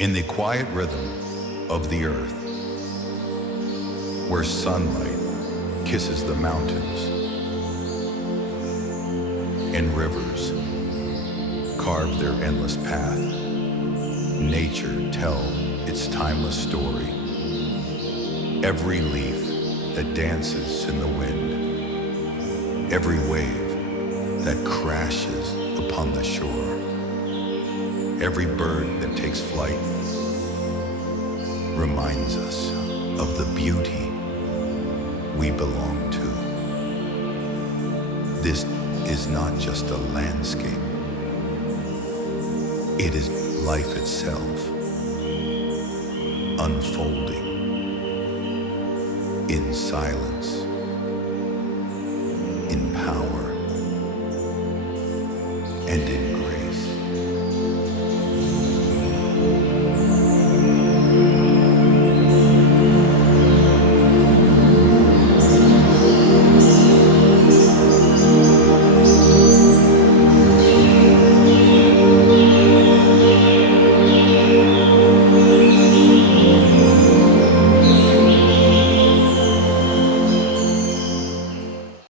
In the quiet rhythm of the earth, where sunlight kisses the mountains and rivers carve their endless path, nature tell its timeless story. Every leaf that dances in the wind, every wave that crashes upon the shore, every bird that takes flight reminds us of the beauty we belong to. This is not just a landscape. It is life itself, unfolding in silence, in power, and in